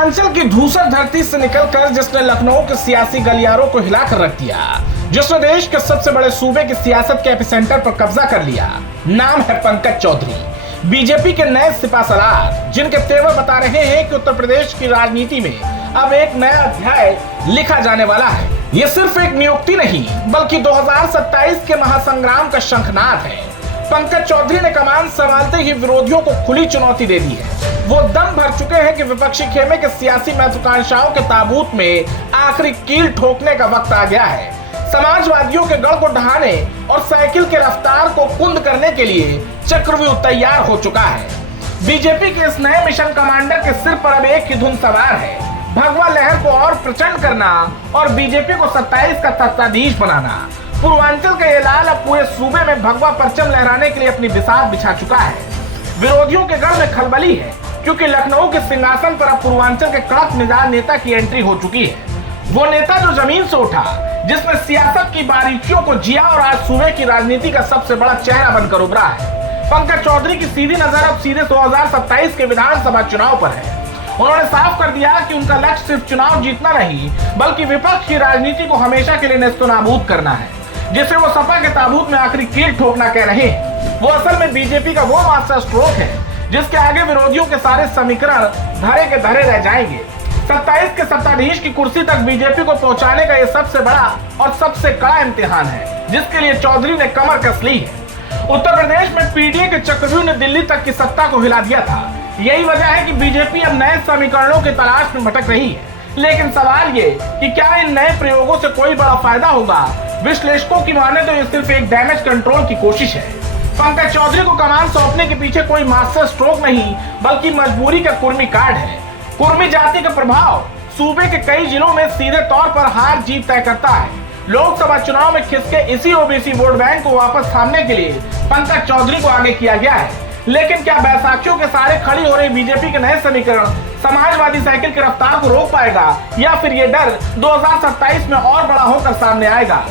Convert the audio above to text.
पूर्वांचल की धूसर धरती से निकलकर जिसने लखनऊ के सियासी गलियारों को हिलाकर रख दिया, जिसने देश के सबसे बड़े सूबे की सियासत के एपिसेंटर पर कब्जा कर लिया, नाम है पंकज चौधरी। बीजेपी के नए सिपासलार, जिनके तेवर बता रहे हैं कि उत्तर प्रदेश की राजनीति में अब एक नया अध्याय लिखा जाने वाला है। ये सिर्फ एक नियुक्ति नहीं, बल्कि 2027 के महासंग्राम का शंखनाद है। पंकज चौधरी ने कमान संभालते ही विरोधियों को खुली चुनौती दे दी है। वो दम भर चुके हैं कि विपक्षी खेमे के सियासी महत्वाकांक्षाओं के ताबूत में आखिरी कील ठोकने का वक्त आ गया है। समाजवादियों के गढ़ को ढहाने और साइकिल के रफ्तार को कुंद करने के लिए चक्रव्यूह तैयार हो चुका है। बीजेपी के इस नए मिशन कमांडर के सिर पर अब एक ही धुन सवार है, भगवा लहर को और प्रचंड करना और बीजेपी को 27 का सत्ताधीश बनाना। पूर्वांचल का ये लाल अब पूरे सूबे में भगवा परचम लहराने के लिए अपनी बिसात बिछा चुका है। विरोधियों के गढ़ में खलबली है, क्योंकि लखनऊ के सिंहासन पर अब पूर्वांचल के कड़क मिजाज नेता की एंट्री हो चुकी है। वो नेता जो जमीन से उठा, जिसने सियासत की बारीकियों को जिया और आज सूबे की राजनीति का सबसे बड़ा चेहरा बनकर उभरा है। पंकज चौधरी की सीधी नजर अब सीधे 2027 के विधानसभा चुनाव पर है। उन्होंने साफ कर दिया कि उनका लक्ष्य सिर्फ चुनाव जीतना नहीं, बल्कि विपक्ष की राजनीति को हमेशा के लिए नेस्तनाबूद करना है, जिसे वो सपा के ताबूत में आखिरी कील ठोकना कह रहे हैं। वो असल में बीजेपी का वो मास्टर स्ट्रोक है, जिसके आगे विरोधियों के सारे समीकरण धरे के धरे रह जाएंगे। 27 के सत्ताधीश की कुर्सी तक बीजेपी को पहुंचाने का ये सबसे बड़ा और सबसे कड़ा इम्तिहान है, जिसके लिए चौधरी ने कमर कस ली है। उत्तर प्रदेश में पीडीए के चक्रव्यूह ने दिल्ली तक की सत्ता को हिला दिया था। यही वजह है कि बीजेपी अब नए समीकरणों की तलाश में भटक रही है। लेकिन सवाल ये कि क्या इन नए प्रयोगों से कोई बड़ा फायदा होगा? विश्लेषकों की माने तो ये सिर्फ एक डैमेज कंट्रोल की कोशिश है। पंकज चौधरी को कमान सौंपने के पीछे कोई मास्टर स्ट्रोक नहीं, बल्कि मजबूरी का कुर्मी कार्ड है। कुर्मी जाति का प्रभाव सूबे के कई जिलों में सीधे तौर पर हार जीत तय करता है। लोकसभा चुनाव में खिसके इसी ओबीसी वोट बैंक को वापस थामने के लिए पंकज चौधरी को आगे किया गया है। लेकिन क्या बैसाखियों के सहारे खड़ी हो रही बीजेपी के नए समीकरण समाजवादी साइकिल की रफ्तार को रोक पाएगा, या फिर ये डर 2027 में और बड़ा होकर सामने आएगा?